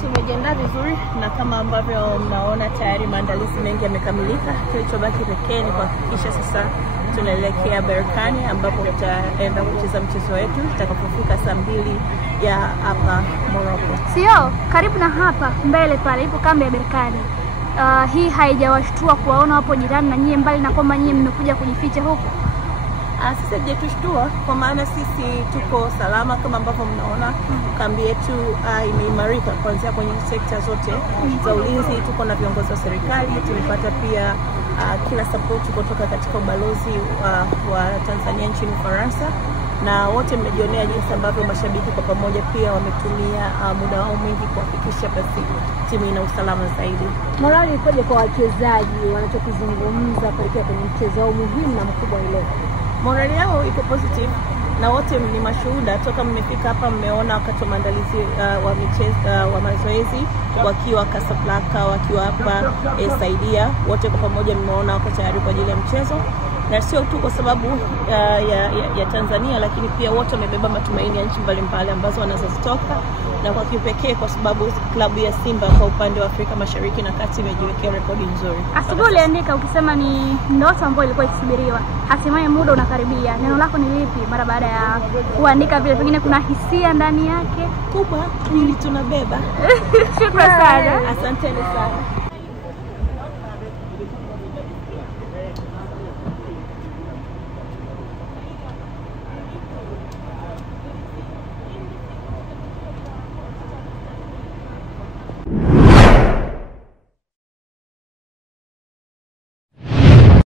Tumejiandaa vizuri na kama ambavyo mnaona tayari maandalizi mengi yamekamilika. Kilichobaki pekee ni kuhakikisha sasa tunaelekea Berkane ambapo tutaenda kucheza mchezo wetu tutakapofika saa 2 ya hapa Morocco. Sio, karibu na hapa mbele pale ipo kambi ya Berkane. Hii haijawashtua kuwaona wapo jirani na nyie, mbali na kwamba nyie mmekuja kujificha huko? Sisi hajatushtua kwa maana sisi tuko salama kama ambavyo mnaona. Kambi yetu imeimarika kuanzia kwenye sekta zote za ulinzi. Tuko na viongozi wa serikali, tumepata pia kila support kutoka katika ubalozi wa Tanzania nchini Ufaransa, na wote mmejionea jinsi ambavyo mashabiki kwa pamoja pia wametumia muda wao mwingi kuhakikisha basi timu ina usalama zaidi. Morali ikoje kwa wachezaji wanachokizungumza kuelekea kwenye mchezo wao muhimu na mkubwa leo? Morali yao iko positive na wote ni mashuhuda. Toka mmefika hapa mmeona wakati wa maandalizi wa michezo wa mazoezi wakiwa Casablanca, wakiwa hapa Saidia, wote kwa pamoja mmeona wako tayari kwa ajili ya mchezo. Na sio tu kwa sababu ya Tanzania, lakini pia wote wamebeba matumaini ya nchi mbalimbali ambazo wanazozitoka, na kwa kipekee kwa sababu klabu ya Simba kwa upande wa Afrika Mashariki na Kati imejiwekea rekodi nzuri. Asubuhi uliandika ukisema ni ndoto ambayo ilikuwa ikisubiriwa, hatimaye muda unakaribia. Neno lako ni lipi mara baada ya kuandika vile? Pengine kuna hisia ndani yake kubwa ili tunabeba. Shukrani sana. Asanteni sana.